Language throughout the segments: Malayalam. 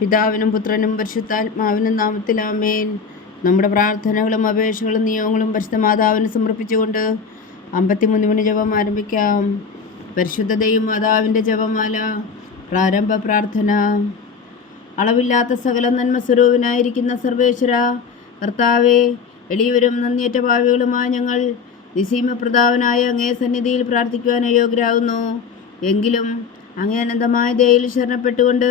പിതാവിനും പുത്രനും പരിശുദ്ധാത്മാവിനും നാമത്തിലാമേൻ നമ്മുടെ പ്രാർത്ഥനകളും അപേക്ഷകളും നിയമങ്ങളും പരിശുദ്ധ മാതാവിന് സമർപ്പിച്ചുകൊണ്ട് അമ്പത്തിമൂന്ന് മണി ജപം ആരംഭിക്കാം. പരിശുദ്ധ ദൈവം മാതാവിന്റെ ജപമാല പ്രാരംഭ പ്രാർത്ഥന. അളവില്ലാത്ത സകല നന്മ സ്വരൂപനായിരിക്കുന്ന സർവേശ്വര കർത്താവെ എളിയവരും നന്ദിയേറ്റ ഭാവികളുമായ ഞങ്ങൾ നിസീമപ്രദാവനായ അങ്ങേ സന്നിധിയിൽ പ്രാർത്ഥിക്കുവാൻ അയോഗ്യരാകുന്നു എങ്കിലും അങ്ങേ അനന്തമായ ദയയിൽ ശരണപ്പെട്ടുകൊണ്ട്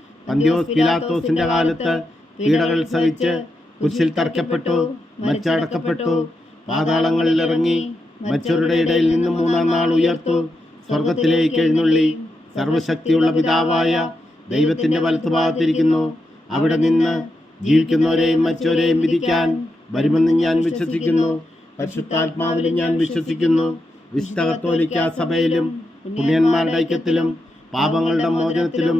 പന്തിയോസ് പിലാത്തോസിന്റെ കാലത്ത് പീഡകൾ സഹിച്ച് കുരിശിൽ തറയ്ക്കപ്പെട്ടു മച്ചടക്കപ്പെട്ടു പാതാളങ്ങളിൽ ഇറങ്ങി മച്ചവരുടെ ഇടയിൽ നിന്ന് മൂന്നാം നാൾ ഉയർത്തു സ്വർഗത്തിലേക്ക് എഴുന്നള്ളി സർവശക്തിയുള്ള പിതാവായ ദൈവത്തിന്റെ വലത്തുഭാഗത്തിരിക്കുന്നു അവിടെ നിന്ന് ജീവിക്കുന്നവരെയും മറ്റവരെയും വിധിക്കാൻ വരുമെന്ന് ഞാൻ വിശ്വസിക്കുന്നു. പരിശുദ്ധാത്മാവിലും ഞാൻ വിശ്വസിക്കുന്നു. വിശുദ്ധ കത്തോലിക്ക സഭയിലും പുണ്യന്മാരുടെ ഐക്യത്തിലും പാപങ്ങളുടെ മോചനത്തിലും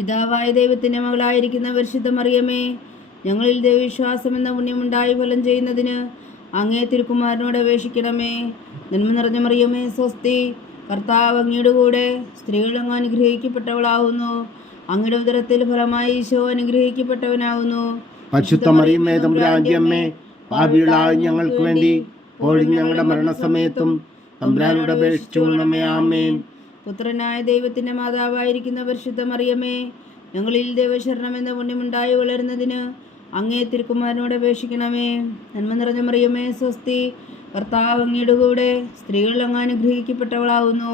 പിതാവായ ദൈവത്തിന്റെ മകളായിരിക്കുന്ന പരിശുദ്ധ മറിയമേ ഞങ്ങളിൽ ദൈവവിശ്വാസം എന്ന പുണ്യമുണ്ടായി ഫലം ചെയ്യുന്നതിന് അങ്ങേ തിരുക്കുമാരനോട് അപേക്ഷിക്കണമേ. നന്മ നിറഞ്ഞ മറിയമേ സ്വസ്തി കർത്താവ് അങ്ങയുടെ കൂടെ സ്ത്രീകൾ അങ്ങ് അനുഗ്രഹിക്കപ്പെട്ടവളാവുന്നു. അങ്ങയുടെ ഉദരത്തിൽ ഫലമായി ഈശോ അനുഗ്രഹിക്കപ്പെട്ടവനാവുന്നു. പരിശുദ്ധ തമ്പുരാജ്യമ്മേ പാപികളായ ഞങ്ങൾക്ക് വേണ്ടി ഓഴി ഞങ്ങളുടെ മരണസമയത്തും തമ്പുരാനോട് അപേക്ഷിച്ചു ആമേൻ. പുത്രനായ ദൈവത്തിന്റെ മാതാവായിരിക്കുന്ന പരിശുദ്ധ മറിയമേ ഞങ്ങളിൽ ദൈവശരണം എന്ന പുണ്യമുണ്ടായി വളരുന്നതിന് അങ്ങേ തിരുക്കുമാരനോട് അപേക്ഷിക്കണമേ. നന്മ നിറഞ്ഞ മറിയമേ സ്വസ്തി കർത്താവ് അങ്ങയുടെ കൂടെ സ്ത്രീകൾ അങ്ങ് അനുഗ്രഹിക്കപ്പെട്ടവളാവുന്നു.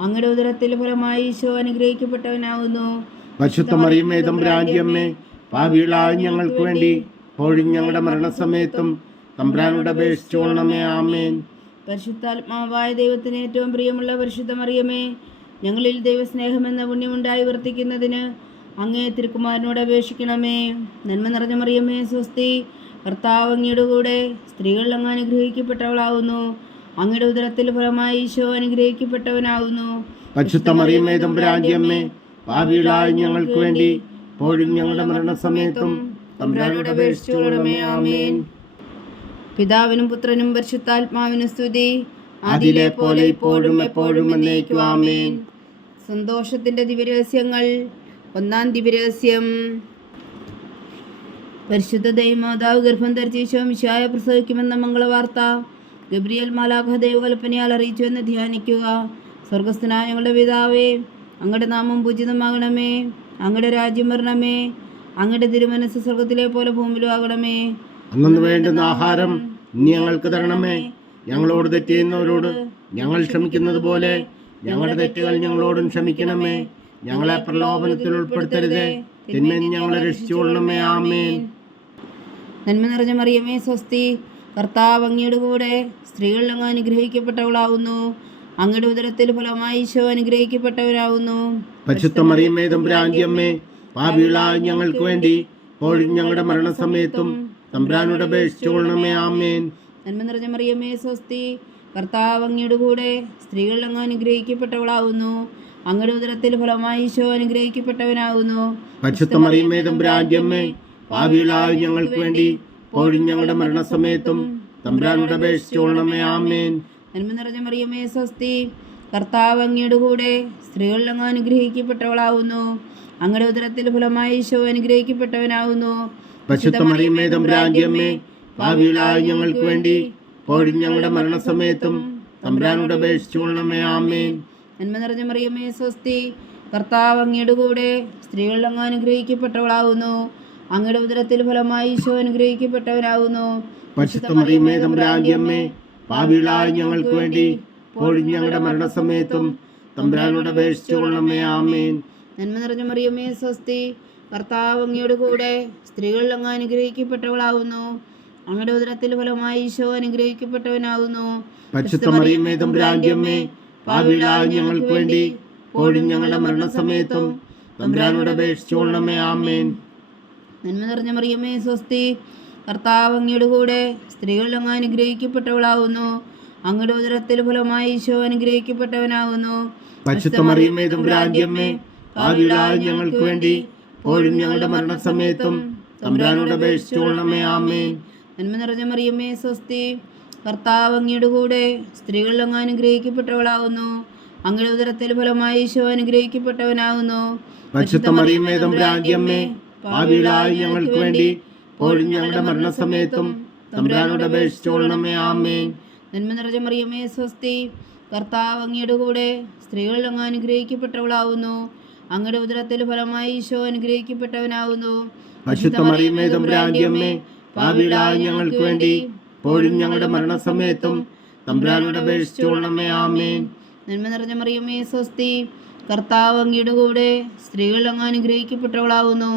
അങ്ങയുടെ ഉദരത്തിൽ ഫലമായി ഈശോ അനുഗ്രഹിക്കപ്പെട്ടവനാവുന്നു. പരിശുദ്ധ മറിയമ്മേ തമ്പുരാന്റിയമ്മേ പാപികളായ ഞങ്ങൾക്ക് വേണ്ടി ഇപ്പോഴും ഞങ്ങളുടെ മരണസമയത്തും തമ്പ്രാനോട് അപേക്ഷിച്ചോളണമേ. ആമേൻ. പരിശുദ്ധാത്മാവായ ദൈവത്തിന് ഏറ്റവും പ്രിയമുള്ള പരിശുദ്ധ മറിയമേ ഞങ്ങളിൽ ദൈവസ്നേഹം എന്ന പുണ്യമുണ്ടായി വർത്തിക്കുന്നതിന് അങ്ങേ തിരുക്കുമാരനോട് അപേക്ഷിക്കണമേ നന്മ നിറഞ്ഞ മറിയമേ സ്വസ്തി കർത്താവ് അങ്ങയുടെ കൂടെ സ്ത്രീകൾ അങ്ങ് അനുഗ്രഹിക്കപ്പെട്ടവളാവുന്നു അങ്ങയുടെ ഉദരത്തിൽ ഫലമായി ഈശോ അനുഗ്രഹിക്കപ്പെട്ടവനാവുന്നു തമ്പുരാന്റിയമ്മേ ഞങ്ങൾക്ക് വേണ്ടി ഇപ്പോഴും ഞങ്ങളുടെ മരണസമയത്തും തമ്പുരാനോട് അപേക്ഷിച്ചുകൊള്ളണമേ ആമേൻ പിതാവിനും പുത്രനും പരിശുദ്ധാത്മാവിനും സ്തുതി. അതിലെ പോലെ ഇപ്പോഴും എപ്പോഴും എന്നേക്കും ആമേൻ. സന്തോഷത്തിന്റെ ദിവ്യരഹസ്യങ്ങൾ. ഒന്നാം ദിവ്യരഹസ്യം. പരിശുദ്ധ ദൈവമാതാവ് ഗർഭം ധരിച്ച ഈശോ മിശായ പ്രസവിക്കുമെന്ന മംഗളവാർത്ത. ഗബ്രിയൽ മാലാഖ ദൈവകൽപ്പനയാൽ അറിയിച്ചു എന്ന് ധ്യാനിക്കുക. സ്വർഗസ്ഥനായ ഞങ്ങളുടെ പിതാവേ അങ്ങയുടെ നാമം പൂജിതമാകണമേ. അങ്ങയുടെ രാജ്യം വരണമേ. അങ്ങയുടെ തിരുമനസ് സ്വർഗത്തിലെ പോലെ ഭൂമിയിലും ആകണമേ. അന്നു വേണ്ടുന്ന ആഹാരം ഇനി ഞങ്ങൾക്ക് തരണമേ. ഞങ്ങളോട് തെറ്റ് ചെയ്യുന്നവരോട് ഞങ്ങൾ ക്ഷമിക്കുന്നത് പോലെ ഞങ്ങളുടെ തെറ്റുകൾ ഞങ്ങളോടും ക്ഷമിക്കണമേ. ഞങ്ങളെ പ്രലോഭനത്തിൽ ഉൾപ്പെടുത്തരുതേ. തിന്മയിൽ ഞങ്ങളെ രക്ഷിച്ചുകൊള്ളണമേ ആമേൻ. നന്മ നിറഞ്ഞ മറിയമേ സ്വസ്തി. കർത്താവ് അങ്ങയുടെ കൂടെ സ്ത്രീകൾ അങ്ങ് അനുഗ്രഹിക്കപ്പെട്ടവളാവുന്നു. അങ്ങയുടെ ഉദരത്തിൽ ഫലമായി ഈശോ അനുഗ്രഹിക്കപ്പെട്ടവരാവുന്നു. പരിശുദ്ധ മറിയമ്മേ തമ്പുരാന്റിയമ്മേ പാപികളായ ഞങ്ങൾക്ക് വേണ്ടി ഇപ്പോഴും ഞങ്ങളുടെ മരണസമയത്തും തമ്പുരാനോട് അപേക്ഷിച്ചുകൊള്ളണമേ ആമേൻ. നന്മ നിറഞ്ഞ മറിയമേ സ്വസ്തി. കർത്താവ് അങ്ങയുടെ കൂടെ സ്ത്രീകൾ അങ്ങ് അനുഗ്രഹിക്കപ്പെട്ടവളാവുന്നു. അങ്ങയുടെ ഉദരത്തിൽ ഫലമായി ഈശോ അനുഗ്രഹിക്കപ്പെട്ടവനാവുന്നു. പരിശുദ്ധ മറിയമ്മേ തമ്പുരാന്റിയമ്മേ പാപികളായ ഞങ്ങൾക്ക് വേണ്ടി പോഴും ഞങ്ങളുടെ മരണസമയത്തും തമ്പ്രാനോട് അപേക്ഷിച്ചുകൊള്ളണമേ ആമേൻ. നന്മ നിറഞ്ഞ മറിയമേ സ്വസ്തി. കർത്താവ് അങ്ങയുടെ കൂടെ സ്ത്രീകൾ അങ്ങ് അനുഗ്രഹിക്കപ്പെട്ടവളാവുന്നു. അങ്ങയുടെ ഉദരത്തിൽ ഫലമായി ഈശോ അനുഗ്രഹിക്കപ്പെട്ടവനാവുന്നു. പരിശുദ്ധ മറിയമ്മേ തമ്പുരാന്റിയമ്മേ പാപികളായ ഞങ്ങൾക്ക് വേണ്ടി പോഴും ഞങ്ങളുടെ മരണസമയത്തും തമ്പ്രാനോട് അപേക്ഷിച്ചുകൊള്ളണമേ ആമേ നന്മ നിറഞ്ഞ മറിയമ്മേ സ്വസ്തി കർത്താവ് അങ്ങയുടെ കൂടെ സ്ത്രീകളിൽ അങ്ങ് അനുഗ്രഹിക്കപ്പെട്ടവളാവുന്നു. അങ്ങയുടെ ഉദരത്തിൽ ഫലമായി ഈശോ അനുഗ്രഹിക്കപ്പെട്ടവരാകുന്നു പരിശുദ്ധ മറിയമേ തമ്പുരാന്റെ അമ്മേ ഞങ്ങൾക്ക് വേണ്ടി പോഴും ഞങ്ങളുടെ മരണസമയത്തും തമ്പ്രാനോട് അപേക്ഷിച്ചുകൊള്ളണമേ ആമേൻ. നന്മ നിറഞ്ഞ മറിയമ്മേ സ്വസ്തി കർത്താവ് അങ്ങയുടെ കൂടെ സ്ത്രീകൾ അങ്ങ് അനുഗ്രഹിക്കപ്പെട്ടവളാവുന്നു. അങ്ങയുടെ ഉദരത്തിൽ ഫലമായി ഈശോ അനുഗ്രഹിക്കപ്പെട്ടവനാവുന്നു. ഞങ്ങൾക്ക് വേണ്ടി ഞങ്ങളുടെ മരണസമയത്തും തമ്പുരാനോട് ആമേൻ. നന്മ നിറഞ്ഞ മറിയമ്മേ സ്വസ്തി. കർത്താവ് അങ്ങയുടെ കൂടെ സ്ത്രീകൾ അങ്ങ് അനുഗ്രഹിക്കപ്പെട്ടവളാവുന്നു. അങ്ങയുടെ ഉദരത്തിൽ ഫലമായി ഈശോ തമ്പുരാന്റെ ഞങ്ങൾക്ക് വേണ്ടി ഇപ്പോഴും ഞങ്ങളുടെ മരണസമയത്തും തമ്പുരാനോട് അപേക്ഷിച്ചു ആമേ നന്മ നിറഞ്ഞ മറിയമ്മേ സ്വസ്തി. കർത്താവ് അങ്ങയുടെ കൂടെ സ്ത്രീകളിൽ അങ്ങ് അനുഗ്രഹിക്കപ്പെട്ടവളാകുന്നു അങ്ങയുടെ ഉദരത്തിൽ ഫലമായി ഈശോ അനുഗ്രഹിക്കപ്പെട്ടവനാവുന്നു. ഞങ്ങൾക്ക് വേണ്ടി ഇപ്പോഴും ഞങ്ങളുടെ മരണസമയത്തും തമ്പുരാനോട് അപേക്ഷിച്ചു ആമേ നന്മ നിറഞ്ഞ മറിയമ്മേ സ്വസ്തി. കർത്താവ് അങ്ങയുടെ കൂടെ സ്ത്രീകളിൽ അങ്ങ് അനുഗ്രഹിക്കപ്പെട്ടവളാകുന്നു അങ്ങയുടെ ഉദരത്തിൽ ഫലമായി ഈശോ അനുഗ്രഹിക്കപ്പെട്ടവനാകുന്നു. പാപികളായ ഞങ്ങൾക്ക് വേണ്ടി ഇപ്പോഴും ഞങ്ങളുടെ മരണസമയത്തും തമ്പുരാനോട് ആമേൻ. നന്മ നിറഞ്ഞ മറിയമ്മേ സ്വസ്തി കർത്താവ് അങ്ങയുടെ കൂടെ സ്ത്രീകൾ അങ്ങ് അനുഗ്രഹിക്കപ്പെട്ടവളാകുന്നു.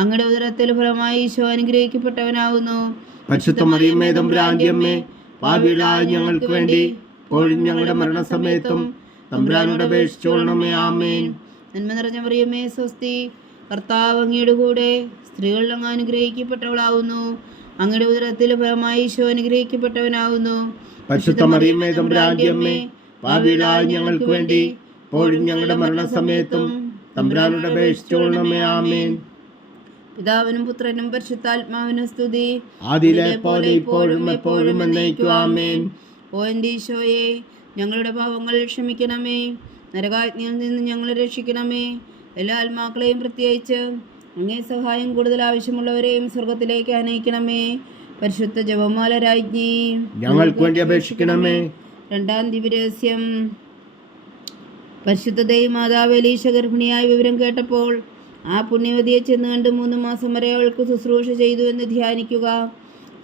അങ്ങയുടെ ഉദരത്തിൽ ഫലമായി ഈശോ അനുഗ്രഹിക്കപ്പെട്ടവനാകുന്നു. പരിശുദ്ധ മറിയമേ തമ്പുരാന്റെ അമ്മേ പാപികളായ ഞങ്ങൾക്ക് വേണ്ടി ഇപ്പോഴും ഞങ്ങളുടെ മരണസമയത്തും തമ്പുരാനോട് അപേക്ഷിച്ചോളണമേ ആമേൻ. നന്മ നിറഞ്ഞ പ്രിയമേ സ്വസ്തി. കർത്താവ് അങ്ങയുടെ കൂടെ സ്ത്രീകളിൽ അങ്ങ് അനുഗ്രഹിക്കപ്പെട്ടവളാവുന്നു. അങ്ങയുടെ ഉദരത്തിൽ ഫലമായി ഈശോ അനുഗ്രഹിക്കപ്പെട്ടവനാവുന്നു. പരിശുദ്ധ മറിയമേ തമ്പുരാന്റെ ഞങ്ങൾക്ക് വേണ്ടി ഇപ്പോഴും ഞങ്ങളുടെ മരണസമയത്തും തമ്പുരാനുടെ അപേക്ഷിച്ചു കൊള്ളണമേ ആമേൻ. പിതാവിനും പുത്രനും പരിശുദ്ധാത്മാവിനും സ്തുതി. ആദിലെ പോലെ ഇപ്പോഴും എപ്പോഴും എന്നേക്കും ആമേൻ. ഓ എന്റെ ഈശോയെ ഞങ്ങളുടെ പാവങ്ങൾ ക്ഷമിക്കണമേ. നരകാജ്ഞയിൽ നിന്ന് ഞങ്ങളെ രക്ഷിക്കണമേ. എല്ലാ ആത്മാക്കളെയും പ്രത്യേകിച്ച് അങ്ങേ സഹായം കൂടുതൽ ആവശ്യമുള്ളവരെയും സ്വർഗത്തിലേക്ക് അനയിക്കണമേ. പരിശുദ്ധ ജപമാല രാജ്ഞി ഞങ്ങൾക്ക് വേണ്ടി അപേക്ഷിക്കണമേ. രണ്ടാം ദിവ്യരഹസ്യം. പരിശുദ്ധ ദൈവമാതാവ് എലീശ ഗർഭിണിയായ വിവരം കേട്ടപ്പോൾ ആ പുണ്യവതിയെ ചെന്ന് കണ്ട് മൂന്ന് മാസം വരെ അവൾക്ക് ശുശ്രൂഷ ചെയ്തു എന്ന് ധ്യാനിക്കുക.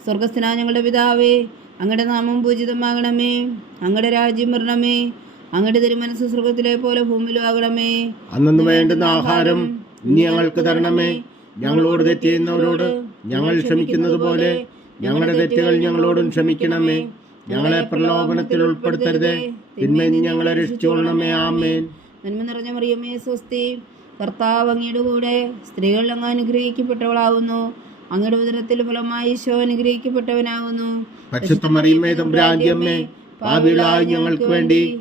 സ്വർഗസ്ഥനാ ഞങ്ങളുടെ പിതാവേ അങ്ങയുടെ നാമം പൂജിതമാകണമേ. അങ്ങയുടെ രാജ്യം വരണമേ. അങ്ങയുടെ തിരുമനസ് സ്വർഗത്തിലെ പോലെ ഭൂമിയിലും ആകണമേ. അന്നു വേണ്ടുന്ന ആഹാരം ഞങ്ങൾക്ക് തരണമേ. ഞങ്ങളോട് തെറ്റിയുന്നവരോട് ഞങ്ങൾ ക്ഷമിക്കുന്നത് പോലെ ഞങ്ങളുടെ തെറ്റുകൾ ഞങ്ങളോടും ക്ഷമിക്കണമേ. ഞങ്ങളെ പ്രലോഭനത്തിൽ ഉൾപ്പെടുത്തരുതേ. തിന്മയിൽ നിന്ന് ഞങ്ങളെ രക്ഷിച്ചുകൊള്ളണമേ. ആമേൻ. നന്മ നിറഞ്ഞ മറിയമ്മേ സ്വസ്തി. കർത്താവ് അങ്ങയുടെ കൂടെ സ്ത്രീകളിൽ അങ്ങ് അനുഗ്രഹിക്കപ്പെട്ടവളാകുന്നു അങ്ങയുടെ ഉദരത്തിൽ ഫലമായി ഈശോ അനുഗ്രഹിക്കപ്പെട്ടവനാകുന്നു പരിശുദ്ധ മറിയമ്മേ തമ്പുരാന്റെ അമ്മേ പാപികളായ ഞങ്ങൾക്ക് വേണ്ടി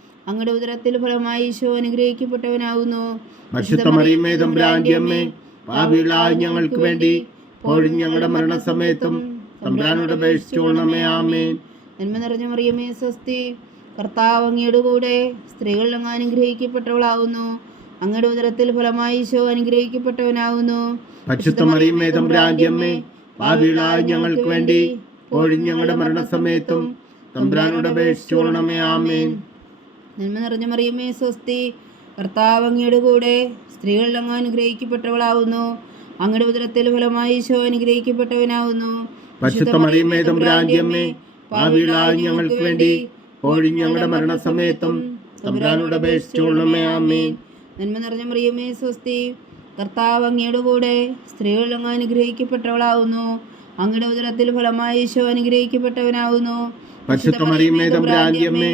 അങ്ങയുടെ ഉദരത്തിൽ ഫലമായി ഈശോ അനുഗ്രഹിക്കപ്പെട്ടവനാകുന്നു. പരിശുദ്ധ തമ്പുരാന്റെ അമ്മേ പാപികളായ ഞങ്ങൾക്ക് വേണ്ടി ഇപ്പോഴും ഞങ്ങളുടെ മരണസമയത്തും തമ്പുരാനോട് ആമേൻ. നന്മ നിറഞ്ഞ മറിയമ്മേ സ്വസ്തി കർത്താവ് അങ്ങയുടെ കൂടെ സ്ത്രീകളിൽ അങ്ങ് അനുഗ്രഹിക്കപ്പെട്ടവളാകുന്നു. അങ്ങയുടെ ഉദരത്തിൽ ഫലമായി ഈശോ അനുഗ്രഹിക്കപ്പെട്ടവനാകുന്നു. പരിശുദ്ധ തമ്പുരാന്റെ അമ്മേ പാപികളായ ഞങ്ങൾക്ക് വേണ്ടി ഇപ്പോഴും ഞങ്ങളുടെ മരണസമയത്തും തമ്പുരാനോട് അപേക്ഷിച്ചോളണമേ ആമേൻ. നന്മ നിറഞ്ഞ മറിയമ്മേ സ്വസ്തി. കർത്താവ് അങ്ങയുടെ കൂടെ സ്ത്രീകളിൽ അങ്ങ് അനുഗ്രഹിക്കപ്പെട്ടവളാവുന്നു. അങ്ങയുടെ ഉദരത്തിൽ ഫലമായി ഈശോ അനുഗ്രഹിക്കപ്പെട്ടവനാവുന്നു. പരിശുദ്ധ മറിയമ്മേ തമ്പുരാന്റെ അമ്മേ ഞങ്ങൾക്ക് വേണ്ടി ഇപ്പോഴും ഞങ്ങളുടെ മരണസമയത്തും തമ്പുരാനോട് അപേക്ഷിച്ചുകൊള്ളണമേ ആമേൻ. നന്മ നിറഞ്ഞ മറിയമ്മേ സ്വസ്തി. കർത്താവ് അങ്ങയുടെ കൂടെ സ്ത്രീകളിൽ അങ്ങ് അനുഗ്രഹിക്കപ്പെട്ടവളാകുന്നു അങ്ങയുടെ ഉദരത്തിൽ ഫലമായി ഈശോ അനുഗ്രഹിക്കപ്പെട്ടവനാവുന്നു. പരിശുദ്ധ മറിയമ്മേ തമ്പുരാന്റെ അമ്മേ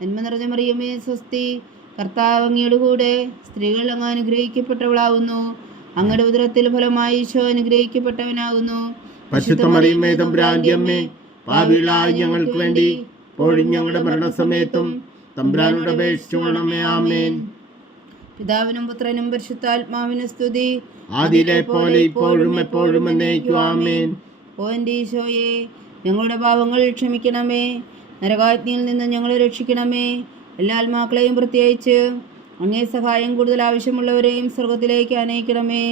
നന്മ നിറഞ്ഞ മറിയമേ സ്വസ്തി. കർത്താവ് അങ്ങയുടെ കൂടെ സ്ത്രീകൾ അങ്ങ് അനുഗ്രഹിക്കപ്പെട്ടവളാവുന്നു. അങ്ങയുടെ ഉദരത്തിൽ ഫലമായി ഈശോ അനുഗ്രഹിക്കപ്പെട്ടവനാകുന്നു പരിശുദ്ധ മറിയമേ തമ്പുരാന്റിയമ്മേ ഞങ്ങൾക്ക് വേണ്ടി ഇപ്പോഴും ഞങ്ങളുടെ മരണസമയത്തും തമ്പുരാനോട് അപേക്ഷിച്ചോളണമേ ആമേൻ. പിതാവിനും പുത്രനും പരിശുദ്ധാത്മാവിനും സ്തുതി. ആദിയിലെ പോലെ ഇപ്പോഴും എപ്പോഴും എന്നേക്കും ആമേൻ. ഓ എന്റെ ഈശോയെ ഞങ്ങളുടെ പാപങ്ങൾ ക്ഷമിക്കണമേ. നരകാജ്ഞയിൽ നിന്ന് ഞങ്ങളെ രക്ഷിക്കണമേ. എല്ലാ ആത്മാക്കളെയും പ്രത്യേകിച്ച് അങ്ങേ സഹായം കൂടുതൽ ആവശ്യമുള്ളവരെയും സ്വർഗത്തിലേക്ക് അനയിക്കണമേ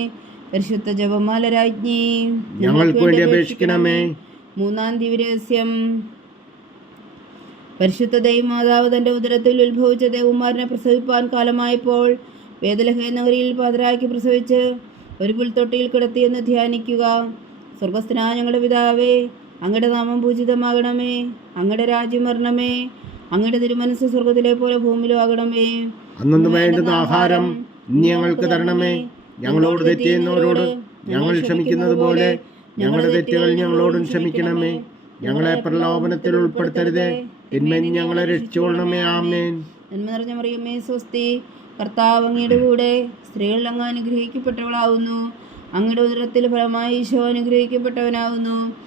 പരിശുദ്ധ ജപമാല രാജ്ഞി ഞങ്ങൾക്ക് വേണ്ടി അപേക്ഷിക്കണമേ. മൂന്നാം ദിവരഹസ്യം പരിശുദ്ധ ദൈവമാതാവ് തന്റെ ഉദരത്തിൽ ഉത്ഭവിച്ച ദേവകുമാരനെ പ്രസവിപ്പാൻ കാലമായപ്പോൾ വേദലഹേ നഗരിയിൽ പാതരാക്കി പ്രസവിച്ച് ഒരു പുൽത്തൊട്ടിയിൽ കിടത്തിയെന്ന് ധ്യാനിക്കുക. സ്വർഗസ്ഥനായ ഞങ്ങളുടെ പിതാവേ അങ്ങയുടെ നാമം പൂജിതമാകണമേ അങ്ങയുടെ രാജ്യം വരണമേ അങ്ങയുടെ തിരുമനസ് സ്വർഗത്തിലെ പോലെ ഭൂമിയിലും ആകണമേ. അന്നു വേണ്ടുന്ന ആഹാരം ഞങ്ങൾക്ക് തരണമേ. ഞങ്ങളോട് തെറ്റിയുന്നവരോട് ഞങ്ങൾ ക്ഷമിക്കുന്നത് പോലെ ഞങ്ങളുടെ തെറ്റുകൾ ഞങ്ങളോടും ക്ഷമിക്കണമേ. ഞങ്ങളെ പ്രലോഭനത്തിൽ ഉൾപ്പെടുത്തരുതേ. തിന്മേനി ഞങ്ങളെ രക്ഷിച്ചുകൊള്ളണമേ. ആമേൻ. നന്മ നിറഞ്ഞ മറിയമ്മേ സ്വസ്തി. കർത്താവ് അങ്ങയുടെ കൂടെ സ്ത്രീകൾ അങ്ങ് അനുഗ്രഹിക്കപ്പെട്ടവളാവുന്നു. അങ്ങയുടെ ഉദരത്തിൽ ഫലമായി ഈശോ അനുഗ്രഹിക്കപ്പെട്ടവനാവുന്നു.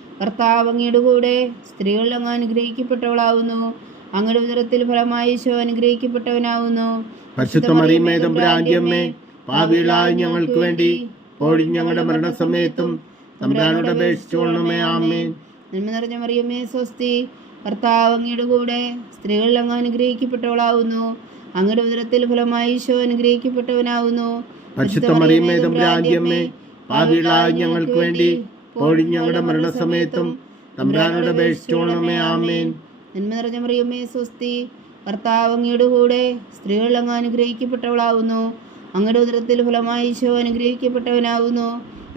കർത്താവ് അങ്ങയുടെ കൂടെ സ്ത്രീകൾ അങ്ങ് അനുഗ്രഹിക്കപ്പെട്ടവളാവുന്നു. അങ്ങയുടെ ഉദരത്തിൽ ഫലമായി ഈശോ അനുഗ്രഹിക്കപ്പെട്ടവനാവുന്നു. ഞങ്ങൾക്ക് വേണ്ടി ഞങ്ങളുടെ മരണസമയത്തും തമ്പുരാനോട് നന്മ നിറഞ്ഞ സ്വസ്തി കർത്താവ് അങ്ങയുടെ കൂടെ സ്ത്രീകൾ അങ്ങ് അനുഗ്രഹിക്കപ്പെട്ടവളാവുന്നു. അങ്ങയുടെ ഉദരത്തിൽ ഫലമായി ഈശോ അനുഗ്രഹിക്കപ്പെട്ടവനാവുന്നു. പരിശുദ്ധ മറിയമേ തമ്പുരാന്റിയമ്മേ ഭാവിയിലായ ഞങ്ങൾക്ക് വേണ്ടി ഇപ്പോഴും ഞങ്ങളുടെ മരണസമയത്തും തമ്പുരാനോട് അപേക്ഷിച്ചോണമേ ആമേൻ. നന്മ നിറഞ്ഞ മറിയമ്മേ സ്വസ്തി. കർത്താവ് അങ്ങയുടെ കൂടെ സ്ത്രീകൾ അങ്ങ് അനുഗ്രഹിക്കപ്പെട്ടവളാവുന്നു. അങ്ങയുടെ ഉദരത്തിൽ ഫലമായി ഈശോ അനുഗ്രഹിക്കപ്പെട്ടവനാവുന്നു.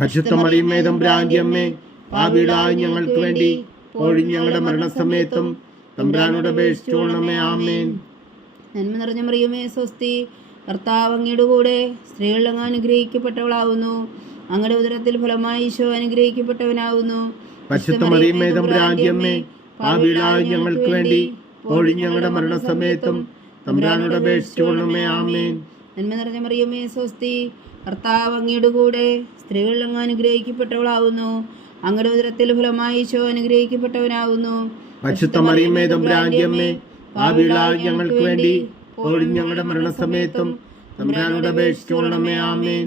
പരിശുദ്ധമറിയമ്മേ തമ്പുരാന്റിയമ്മേ ഭാവിയിലായ ഞങ്ങൾക്ക് വേണ്ടി ഇപ്പോഴും ഞങ്ങളുടെ മരണസമയത്തും തമ്പ്രാനോട് അപേക്ഷിച്ചോണമേ ആമേൻ. നന്മ നിറഞ്ഞ മറിയമേ സ്വസ്തി. കർത്താവ് അങ്ങയുടെ കൂടെ സ്ത്രീകൾ അങ്ങ് അനുഗ്രഹിക്കപ്പെട്ടവളാവുന്നു. അങ്ങയുടെ ഉദരത്തിൽ ഫലമായി ഈശോ അനുഗ്രഹിക്കപ്പെട്ടവനാകുന്നു ഞങ്ങൾക്ക് വേണ്ടി ഞങ്ങളുടെ മരണസമയത്തും തമ്പുരാനോട് അപേക്ഷിച്ചുകൊള്ളണമേ ആമേൻ. നന്മ നിറഞ്ഞ മറിയമേ സ്വസ്തി കർത്താവ് അങ്ങയുടെ കൂടെ സ്ത്രീകൾ അങ്ങ് അനുഗ്രഹിക്കപ്പെട്ടവളാവുന്നു. അങ്ങയുടെ ഉദരത്തിൽ ഫലമായി ഈശോ തമ്പുരാന്റിയമ്മേ ഭാവിയിലായ ഞങ്ങൾക്ക് വേണ്ടി ഞങ്ങളുടെ മരണസമയത്തും തമ്പുരാനോട് അപേക്ഷിച്ചുകൊള്ളണമേ ആമേൻ.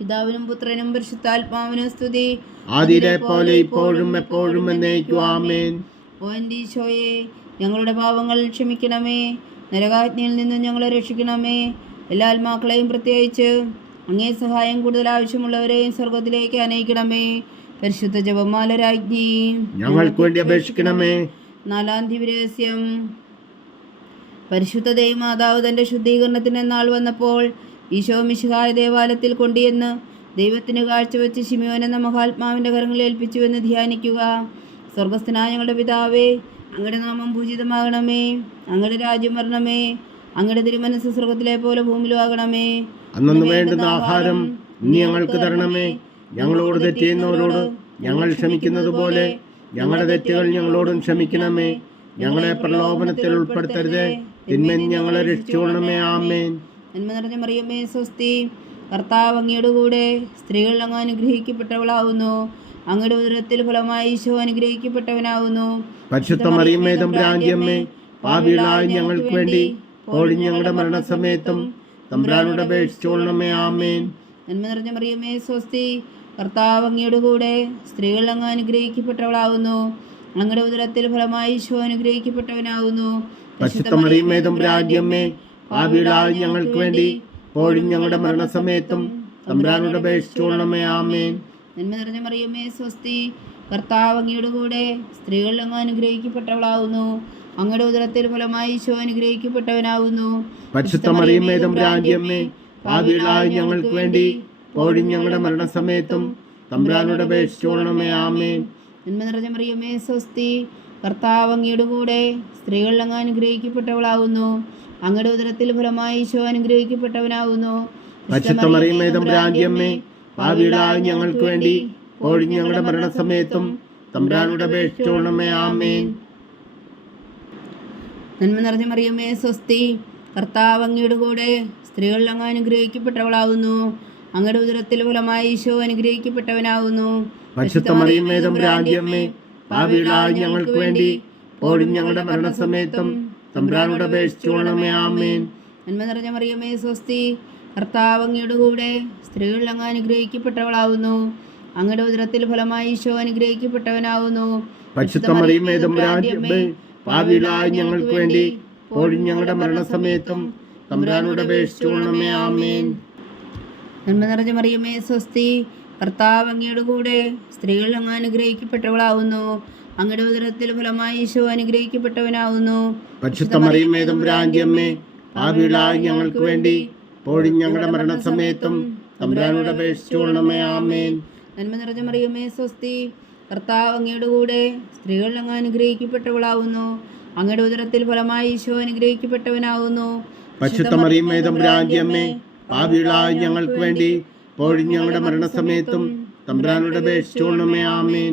പിതാവിനും പുത്രനും പരിശുദ്ധാത്മാവിനും സ്തുതി. ആദിയിലെ പോലെ ഇപ്പോഴും എപ്പോഴും എന്നേക്കും ആമേൻ. ഓ എന്റെ ഈശോയെ ഞങ്ങളുടെ പാപങ്ങൾ ക്ഷമിക്കണമേ. നരകാജ്ഞയിൽ നിന്നും ഞങ്ങളെ രക്ഷിക്കണമേ. എല്ലാ ആത്മാക്കളെയും പ്രത്യേകിച്ച് അങ്ങേ സഹായം കൂടുതൽ ആവശ്യമുള്ളവരെയും സ്വർഗത്തിലേക്ക് അനയിക്കണമേ. പരിശുദ്ധ ജപമാല രാജ്ഞി ഞങ്ങൾക്ക് വേണ്ടി അപേക്ഷിക്കണമേ. നാലാം ദിവരഹസ്യം പരിശുദ്ധ ദൈവമാതാവ് തന്റെ ശുദ്ധീകരണത്തിന് നാൾ വന്നപ്പോൾ ഈശോ മിശിഹായ ദേവാലയത്തിൽ കൊണ്ടുവന്ന് ദൈവത്തിന് കാഴ്ചവെച്ച് ശിമിയോൻ എന്ന മഹാത്മാവിന്റെ കരങ്ങളിൽ ഏൽപ്പിച്ചുവെന്ന് ധ്യാനിക്കുക. സ്വർഗസ്ഥനായ ഞങ്ങളുടെ പിതാവേ അങ്ങയുടെ നാമം പൂജിതമാകണമേ അങ്ങയുടെ രാജ്യം വരണമേ അങ്ങയുടെ തിരുമനസ് സ്വർഗത്തിലെ പോലെ ഭൂമിയിലാകണമേ അന്നു വേണ്ടുന്ന ആഹാരം ഇനി ഞങ്ങൾക്ക് തരണമേ. ഞങ്ങളോട് തെറ്റിയുന്നവരോട് ഞങ്ങൾ ക്ഷമിക്കുന്നത് പോലെ ഞങ്ങളുടെ തെറ്റുകൾ ഞങ്ങളോടും ക്ഷമിക്കണമേ. ഞങ്ങളെ പ്രലോഭനത്തിൽ ഉൾപ്പെടുത്തരുതേ. തിന്മൻ ഞങ്ങളെ രക്ഷിച്ചുകൊള്ളണമേ. ആമേൻ. നന്മ നിറഞ്ഞ മറിയമ്മേ സ്വസ്തി. കർത്താവ് അങ്ങയുടെ കൂടെ സ്ത്രീകൾ അങ്ങ് അനുഗ്രഹിക്കപ്പെട്ടവളാവുന്നു. അങ്ങയുടെ ഉദരത്തിൽ ഫലമായി ഈശോ അനുഗ്രഹിക്കപ്പെട്ടവനാവുന്നു. പരിശുദ്ധ മറിയമ്മേ തമ്പുരാന്റെ പാപികളായ ഞങ്ങൾക്ക് വേണ്ടി ഇപ്പോഴും ഞങ്ങളുടെ മരണസമയത്തും തമ്പുരാനോട് അപേക്ഷിച്ചുകൊള്ളണമേ ആമേൻ. നന്മ നിറഞ്ഞ മറിയമ്മേ സ്വസ്തി. കർത്താവ് അങ്ങയുടെ കൂടെ സ്ത്രീകൾ അങ്ങ് അനുഗ്രഹിക്കപ്പെട്ടവളാവുന്നു. അങ്ങയുടെ ഉദരത്തിൽ ഫലമായി ഈശോ അനുഗ്രഹിക്കപ്പെട്ടവനാവുന്നു. പരിശുദ്ധ മറിയമ്മേ പാപികളായ ഞങ്ങൾക്ക് വേണ്ടി ഇപ്പോഴും ഞങ്ങളുടെ മരണസമയത്തും തമ്പ്രാനോട് അപേക്ഷിച്ചുകൊള്ളണമേ. ആമേൻ. നന്മ നിറഞ്ഞ മറിയമ്മേ സ്വസ്തി. കർത്താവ് അങ്ങയുടെ കൂടെ സ്ത്രീകൾ അങ്ങ് അനുഗ്രഹിക്കപ്പെട്ടവളാവുന്നു. അങ്ങയുടെ ഉദരത്തിൽ ഫലമായി ഈശോ അനുഗ്രഹിക്കപ്പെട്ടവനാവുന്നു. പരിശുദ്ധ മറിയമ്മേ തമ്പുരാന്റെ അമ്മേ പാപികളായ ഞങ്ങൾക്ക് വേണ്ടി ഇപ്പോഴും ഞങ്ങളുടെ മരണസമയത്തും തമ്പ്രാനോട് അപേക്ഷിച്ചുകൊള്ളണമേ. ആമേൻ. നന്മ നിറഞ്ഞ മറിയമ്മേ സ്വസ്തി. കർത്താവ് അങ്ങയുടെ കൂടെ സ്ത്രീകൾ അങ്ങ് അനുഗ്രഹിക്കപ്പെട്ടവളാവുന്നു. അങ്ങയുടെ ഉദരത്തിൽ ഫലമായി ഈശോ അനുഗ്രഹിക്കപ്പെട്ടവനാവുന്നു. ഞങ്ങൾക്ക് വേണ്ടി ഞങ്ങളുടെ മരണസമയത്തും തമ്പുരാനോട് ആമേൻ. നന്മ നിറഞ്ഞ മറിയമ്മേ സ്വസ്തി കർത്താവ് അങ്ങയുടെ കൂടെ സ്ത്രീകളിൽ അങ്ങ് അനുഗ്രഹിക്കപ്പെട്ടവളാവുന്നു. അങ്ങയുടെ ഉദരത്തിൽ ഫലമായി ഈശോ അനുഗ്രഹിക്കപ്പെട്ടവനാവുന്നു. ഞങ്ങൾക്ക് വേണ്ടി ഇപ്പോഴും ഞങ്ങളുടെ മരണസമയത്തും തമ്പുരാനോട് അപേക്ഷിച്ചുകൊള്ളണമേ ആമേൻ. നന്മ നിറഞ്ഞ മറിയമ്മേ സ്വസ്തി കർത്താവ് അങ്ങയുടെ കൂടെ സ്ത്രീകൾ അങ്ങ് അനുഗ്രഹിക്കപ്പെട്ടവളാവുന്നു. അങ്ങയുടെ ഉദരത്തിൽ ഫലമായി ഈശോ അനുഗ്രഹിക്കപ്പെട്ടവനാവുന്നു. ഞങ്ങൾക്ക് വേണ്ടി ഇപ്പോഴും ഞങ്ങളുടെ മരണസമയത്തും തമ്പുരാനോട് അപേക്ഷിച്ചുകൊള്ളണമേ ആമേൻ. നന്മ നിറഞ്ഞ മറിയമേ സ്വസ്തി കർത്താവ് അങ്ങയുടെ കൂടെ സ്ത്രീകൾ അങ്ങ് അനുഗ്രഹിക്കപ്പെട്ടവളാവുന്നു. അങ്ങയുടെ ഉദരത്തിൽ ഫലമായി ഈശോ അനുഗ്രഹിക്കപ്പെട്ടവനാവുന്നു. ഞങ്ങൾക്ക് വേണ്ടി ഇപ്പോഴും ഞങ്ങളുടെ മരണസമയത്തും തമ്പുരാനോട് അപേക്ഷിച്ചുകൊള്ളണമേ ആമേൻ. നന്മ നിറഞ്ഞ മറിയമ്മേ സ്വസ്തി കർത്താവ് അങ്ങയുടെ കൂടെ സ്ത്രീകൾ അങ്ങ് അനുഗ്രഹിക്കപ്പെട്ടവളാവുന്നു. അങ്ങയുടെ ഉദരത്തിൽ ഫലമായി ഈശോ അനുഗ്രഹിക്കപ്പെട്ടവനാവുന്നു. പരിശുദ്ധ മറിയമ്മേ തമ്പുരാന്റെ അമ്മേ പാപികളായ ഞങ്ങൾക്ക് വേണ്ടി ഇപ്പോഴും ഞങ്ങളുടെ മരണസമയത്തും തമ്പുരാനോട് അപേക്ഷിച്ചുകൊള്ളണമേ ആമേൻ.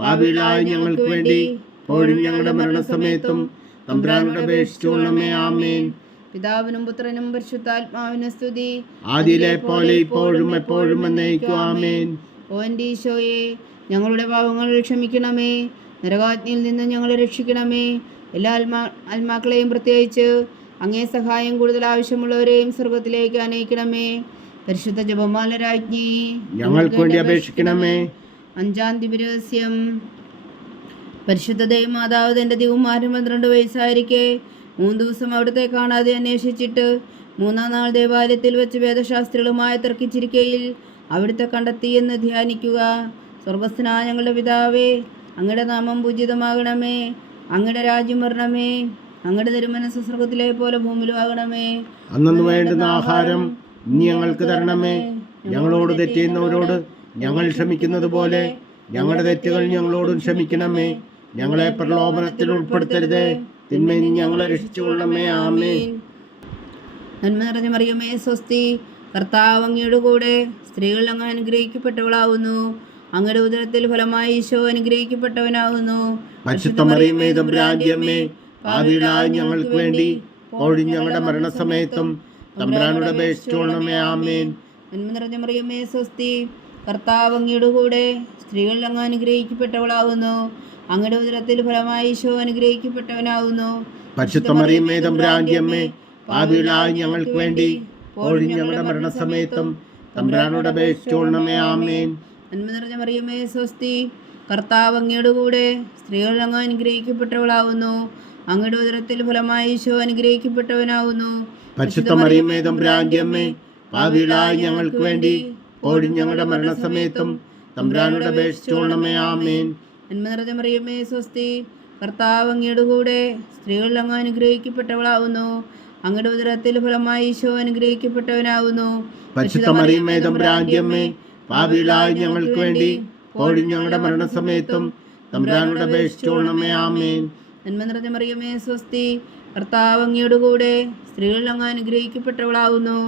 പാപികളായ ഞങ്ങൾക്ക് വേണ്ടി ഇപ്പോഴും ഞങ്ങളുടെ മരണസമയത്തും തമ്പുരാനോട് ആമേൻ. പിതാവിനും പുത്രനും പരിശുദ്ധാത്മാവിനും സ്തുതി. ആദിയിലെ പോലെ ഇപ്പോഴും എപ്പോഴും എന്നേക്കും ആമേൻ. ഈശോയെ ഞങ്ങളുടെ പാവങ്ങൾ ക്ഷമിക്കണമേ. നരകാജ്ഞയിൽ നിന്ന് ഞങ്ങളെ രക്ഷിക്കണമേ. എല്ലാ ആത്മാ ആത്മാക്കളെയും പ്രത്യേകിച്ച് അങ്ങേ സഹായം കൂടുതൽ ആവശ്യമുള്ളവരെയും സ്വർഗത്തിലേക്ക് അനയിക്കണമേ. പരിശുദ്ധ ജപമാലരാജ്ഞി ഞങ്ങൾക്ക് വേണ്ടി അപേക്ഷിക്കണമേ. അഞ്ചാം ദിവരഹസ്യം പരിശുദ്ധ ദൈവമാതാവ് തന്റെ ദിവമാരും പന്ത്രണ്ട് വയസ്സായിരിക്കെ. മൂന്ന് ദിവസം അവിടുത്തെ കാണാതെ അന്വേഷിച്ചിട്ട് മൂന്നാം നാൾ ദേവാലയത്തിൽ വെച്ച് വേദശാസ്ത്രികളുമായി തർക്കിച്ചിരിക്കയിൽ അവിടുത്തെ കണ്ടെത്തിയെന്ന് ധ്യാനിക്കുക. സ്വർഗസ്ഥനായ ഞങ്ങളുടെ പിതാവേ അങ്ങയുടെ നാമം പൂജിതമാകണമേ അങ്ങയുടെ രാജ്യം വരണമേ അങ്ങയുടെ തിരുമനസ് സ്വർഗത്തിലെ പോലെ ഭൂമിയിലും ആകണമേ. അന്നു വേണ്ടുന്ന ആഹാരം ഞങ്ങൾക്ക് തരണമേ. ഞങ്ങളോട് തെറ്റ് ചെയ്യുന്നവരോട് ഞങ്ങൾ ക്ഷമിക്കുന്നത് പോലെ ഞങ്ങളുടെ തെറ്റുകൾ ഞങ്ങളോടും ക്ഷമിക്കണമേ. ഞങ്ങളെ പ്രലോഭനത്തിൽ ഉൾപ്പെടുത്തരുതേ. തിന്മയിൽ ഞങ്ങളെ രക്ഷിച്ചുകൊള്ളണമേ. ആമേ നന്മ നിറഞ്ഞ മറിയമേ സ്വസ്തി. കർത്താവ് അങ്ങയുടെ കൂടെ സ്ത്രീകൾ അങ്ങ് അനുഗ്രഹിക്കപ്പെട്ടവളാവുന്നു. അങ്ങയുടെ ഉദരത്തിൽ ഫലമായി ഈശോ അനുഗ്രഹിക്കപ്പെട്ടവനാകുന്നു പരിശുദ്ധമറിയമേ ഞങ്ങൾക്ക് വേണ്ടി ഇപ്പോഴും ഞങ്ങളുടെ മരണസമയത്തും തമ്പുരാനുടെ അപേക്ഷിച്ചോളണമേ ആമേൻ. നന്മ നിറഞ്ഞ മറിയമ്മേ സ്വസ്തി. കർത്താവ് അങ്ങയുടെ കൂടെ സ്ത്രീകൾ അങ്ങ് അനുഗ്രഹിക്കപ്പെട്ടവളാകുന്നു അങ്ങയുടെ ഉദരത്തിൽ ഫലമായി ഈശോ അനുഗ്രഹിക്കപ്പെട്ടവനാകുന്നു പാപികളായ ഞങ്ങൾക്ക് വേണ്ടി ഞങ്ങളുടെ മരണസമയത്തും തമ്പുരാനോട് അപേക്ഷിച്ചോളണമേ ആമേൻ. നന്മ നിറഞ്ഞ മറിയമ്മേ സ്വസ്തി കർത്താവ് അങ്ങയുടെ കൂടെ സ്ത്രീകൾ അങ്ങ് അനുഗ്രഹിക്കപ്പെട്ടവളാകുന്നു അങ്ങയുടെ ഉദരത്തിൽ ഫലമായി ഈശോ അനുഗ്രഹിക്കപ്പെട്ടവനാകുന്നു ഞങ്ങൾക്ക് വേണ്ടി ഇപ്പോഴും ഞങ്ങളുടെ മരണസമയത്തും തമ്പുരാനോട് അപേക്ഷിച്ചോളണമേ ആമേൻ. മറിയമ്മേ സ്വസ്തി. കർത്താവ് അങ്ങയുടെ കൂടെ സ്ത്രീകൾ അങ്ങ് അനുഗ്രഹിക്കപ്പെട്ടവളാവുന്നു. അങ്ങയുടെ ഉദരത്തിൽ ഫലമായി ഈശോ അനുഗ്രഹിക്കപ്പെട്ടവനാവുന്നു. പരിശുദ്ധ മറിയമ്മേ തമ്പുരാന്റെ അമ്മേ പാപികളായ ഞങ്ങൾക്ക് വേണ്ടി ഇപ്പോഴും ഞങ്ങളുടെ മരണസമയത്തും തമ്പുരാനോട് അപേക്ഷിച്ചോളണമേ ആമേൻ. നന്മ നിറഞ്ഞ മറിയമേ സ്വസ്തി. കർത്താവ് അങ്ങയുടെ കൂടെ സ്ത്രീകൾ അങ്ങ് അനുഗ്രഹിക്കപ്പെട്ടവളാകുന്നു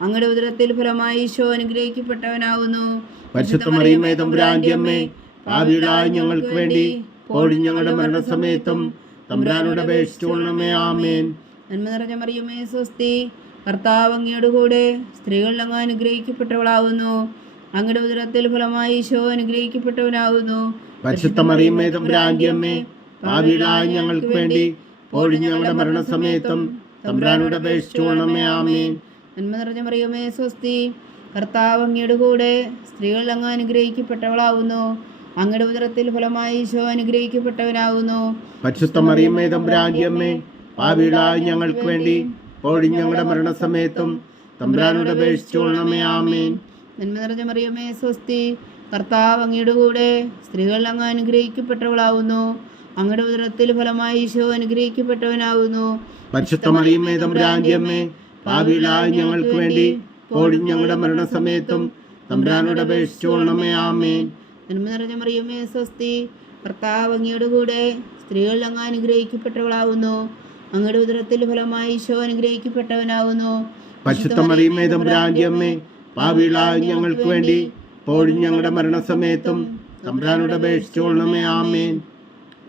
അങ്ങയുടെ ഉദരത്തിൽ ഫലമായി ഈശോ അനുഗ്രഹിക്കപ്പെട്ടവനാകുന്നു പരിശുദ്ധ മറിയമ്മേ തമ്പുരാന്റെ അമ്മേ പാപികളായ ഞങ്ങൾക്ക് വേണ്ടി ഇപ്പോഴും ഞങ്ങളുടെ മരണസമയത്തും തമ്പുരാനോട് അപേക്ഷിച്ചോളണമേ ആമേൻ. നന്മ നിറഞ്ഞ മറിയമ്മേ സ്വസ്തി കർത്താവ് അങ്ങയുടെ കൂടെ സ്ത്രീകൾ അങ്ങ് അനുഗ്രഹിക്കപ്പെട്ടവളാകുന്നു അങ്ങയുടെ ഉദരത്തിൽ ഫലമായി ഈശോ അനുഗ്രഹിക്കപ്പെട്ടവനാകുന്നു പരിശുദ്ധ മറിയമ്മേ തമ്പുരാന്റെ അമ്മേ പാപികളായ ഞങ്ങൾക്ക് വേണ്ടി ഇപ്പോഴും ഞങ്ങളുടെ മരണസമയത്തും തമ്പുരാനോട് അപേക്ഷിച്ചോളണമേ ആമേൻ. നന്മ നിറഞ്ഞ മറിയമേ സ്വസ്തി. കർത്താവ് അങ്ങയുടെ കൂടെ സ്ത്രീകൾ അങ്ങ് അനുഗ്രഹിക്കപ്പെട്ടവളാവുന്നു. അങ്ങയുടെ ഉദരത്തിൽ ഫലമായി ഈശോ അനുഗ്രഹിക്കപ്പെട്ടവനാവുന്നു. പാപികളായ ഞങ്ങൾക്ക് വേണ്ടി ഞങ്ങളുടെ മരണസമയത്തും തമ്പുരാനോട് അപേക്ഷിച്ചോളണമേ ആമേൻ. നന്മ നിറഞ്ഞ മറിയമ്മേ സ്വസ്തി. കർത്താവ് അങ്ങയുടെ കൂടെ സ്ത്രീകൾ അങ്ങ് അനുഗ്രഹിക്കപ്പെട്ടവളാവുന്നു. അങ്ങയുടെ ഉദരത്തിൽ ഫലമായി ഈശോ അനുഗ്രഹിക്കപ്പെട്ടവനാവുന്നു. പരിശുദ്ധ മറിയമ്മേ പാപികളായ ഞങ്ങൾക്ക് വേണ്ടി ഇപ്പോഴും ഞങ്ങളുടെ മരണസമയത്തും തമ്പുരാനോട് അപേക്ഷിച്ചോളണമേ ആമേൻ. നന്മ നിറഞ്ഞ മറിയമ്മേ സ്വസ്തി. കർത്താവ് അങ്ങയുടെ കൂടെ സ്ത്രീകൾ അങ്ങ് അനുഗ്രഹിക്കപ്പെട്ടവളാവുന്നു. അങ്ങയുടെ ഉദരത്തിൽ ഫലമായി ഈശോ അനുഗ്രഹിക്കപ്പെട്ടവനാവുന്നു. പരിശുദ്ധ മറിയമ്മേ തമ്പുരാന്റെ അമ്മേ പാപികളായ ഞങ്ങൾക്ക് വേണ്ടി ഇപ്പോഴും ഞങ്ങളുടെ മരണസമയത്തും തമ്പുരാനോട് അപേക്ഷിച്ചോളണമേ ആമേൻ.